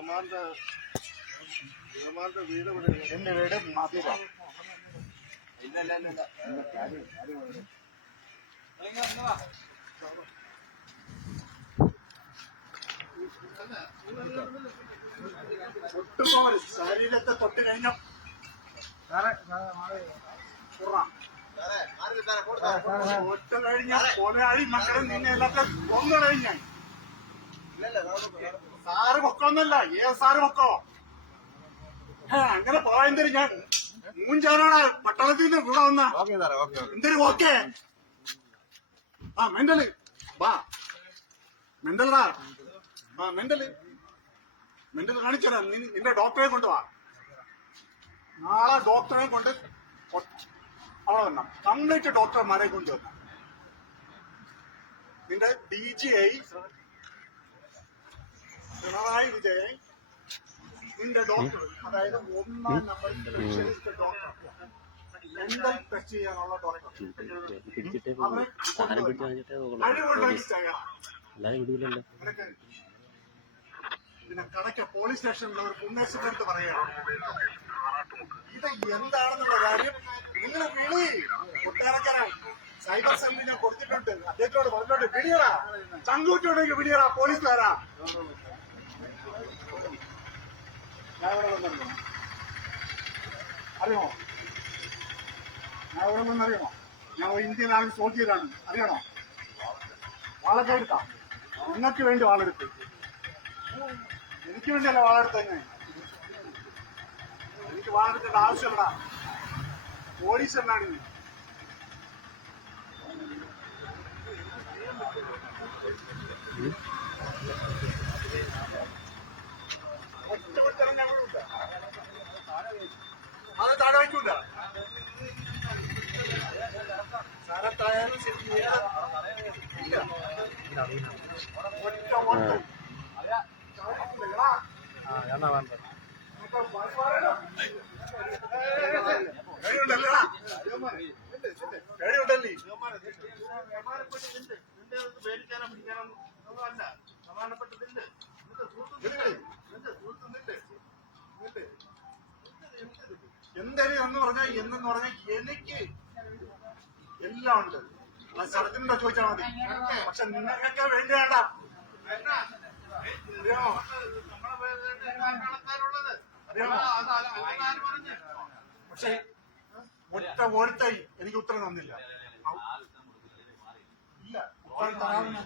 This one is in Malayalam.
ജമാന്റെ ജമാന്റെ വീട് ഇവിടെ എന്റെ വീട് മാപ്പില തൊട്ടുപോകൽ ശരീരത്തെ തൊട്ട് കഴിഞ്ഞു? തൊട്ട് കഴിഞ്ഞ കൊലയാളി മക്കളെ നിന്നെ എല്ലാത്ത കൊന്നു കഴിഞ്ഞാൽ സാറ് പൊക്കോന്നല്ല ഏ സാറ് പൊക്കോ? അങ്ങനെ പോയെന്തൊരു ഞാൻ മൂഞ്ചാനാണ്. പട്ടണത്തിൽ നിന്ന് കൂടെ വന്ന. എന്തൊരു ഓക്കെ? ആ മെന്റൽ. വാ. മെന്റലടാ ആ മെന്റൽ. മെന്റൽ കാണിച്ചതാ നിന്റെ ഡോക്ടറെ കൊണ്ടുവാ നാളെ ഡോക്ടറെ കൊണ്ട് ഒ- അവിടെ വരണം കംപ്ലീറ്റ് ഡോക്ടർമാരെ കൊണ്ടുവരണം നിന്റെ D G I doctor number doctor police ഒരു കാര്യം സൈബർ സെല്ലിൽ ഞാൻ കൊടുത്തിട്ടുണ്ട്. അദ്ദേഹത്തോട് പറഞ്ഞോണ്ട് വിളിയടാ. ചങ്കൂറ്റുണ്ടെങ്കിൽ വിളിയടാ പോലീസുകാരാ ഞാൻ ഇവിടെ വന്നറിയോ അറിയണോ ഞാൻ ഇവിടെ വന്നറിയണോ ഞാൻ ഇന്ത്യൻ ആർമി സോൾജിയറാണ് അറിയണോ? വാളൊക്കെ നിങ്ങൾക്ക് വേണ്ടി വാളെടുത്ത്. എനിക്ക് വേണ്ടിയല്ല വാളെടുത്തന്നെ? എനിക്ക് വാളെടുക്കേണ്ട ആവശ്യമില്ല പോലീസറിനാണ് ഇത്. ഒറ്റപ്പെട്ടവൻ ഞാൻ ഇവിടെ ഉണ്ട്. അത് താഴെ വയ്ക്കൂല സ്ഥലത്തായാലും ശരി ഒറ്റ ഓട്ടം? പേടിക്കാനോ പിടിക്കാനോ ഒന്നും അല്ല. സമാനപ്പെട്ടതില്ല എന്തൊരു എന്ന് പറഞ്ഞാൽ എന്നെന്ന് പറഞ്ഞാൽ എനിക്ക് എല്ലാം ഉണ്ട്. ആ സ്ഥലത്തിനുണ്ടോ ചോദിച്ചാൽ മതി. പക്ഷെ നിങ്ങൾക്കൊക്കെ വേണ്ടി. വേണ്ട പക്ഷേ പക്ഷെ ഒറ്റ ഓഴ്ത്തായി എനിക്ക് ഉത്തരം തന്നില്ല. ഇല്ല. ഉത്തരം തരാതെ